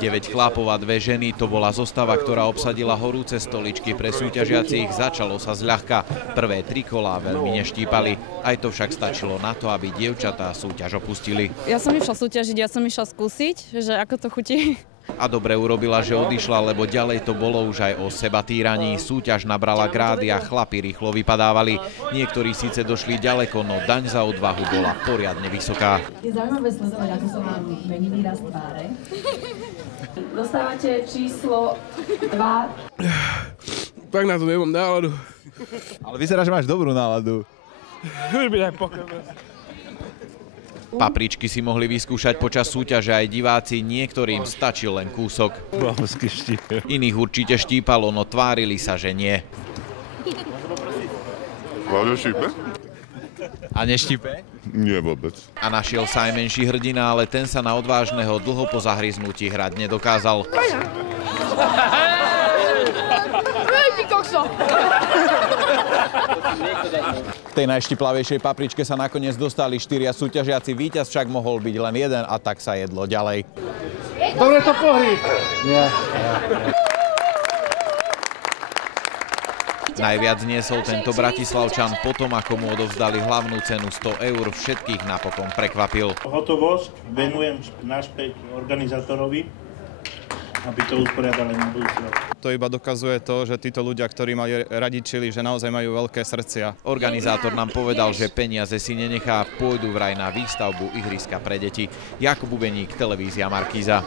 9 chlapov a 2 ženy, to bola zostava, ktorá obsadila horúce stoličky pre súťažiacich. Začalo sa zľahka. Prvé 3 kolá veľmi neštípali. Aj to však stačilo na to, aby dievčatá súťaž opustili. Ja som išla súťažiť, ja som išla skúsiť, že ako to chutí. A dobre urobila, že odišla, lebo ďalej to bolo už aj o sebatýraní. Súťaž nabrala grády a chlapi rýchlo vypadávali. Niektorí síce došli ďaleko, no daň za odvahu bola poriadne vysoká. Je zaujímavé sledovať, ako sa vám mení výraz tváre. Dostávate číslo 2. Tak na to nemám náladu. Ale vyzerá, že máš dobrú náladu. Už by aj pokoj. Papričky si mohli vyskúšať počas súťaže aj diváci, niektorým stačil len kúsok. Iných určite štípalo, no tvárili sa, že nie. Hlavne šípe? A neštípe? Nie vôbec. A našiel sa aj menší hrdina, ale ten sa na odvážneho dlho po zahryznutí hrať nedokázal. V tej najštiplavejšej papričke sa nakoniec dostali 4 súťažiaci, víťaz však mohol byť len jeden a tak sa jedlo ďalej. Dobre to pohri! Najviac niesol tento Bratislavčan potom, ako mu odovzdali hlavnú cenu 100 eur, všetkých napokon prekvapil. Hotovosť venujem naspäť organizátorovi, aby to usporiadali na budúci rok. To iba dokazuje to, že títo ľudia, ktorí mali radi čili, že naozaj majú veľké srdcia. Organizátor nám povedal, že peniaze si nenechá, pôjdu vraj na výstavbu ihriska pre deti. Jakub Bubeník, televízia Markíza.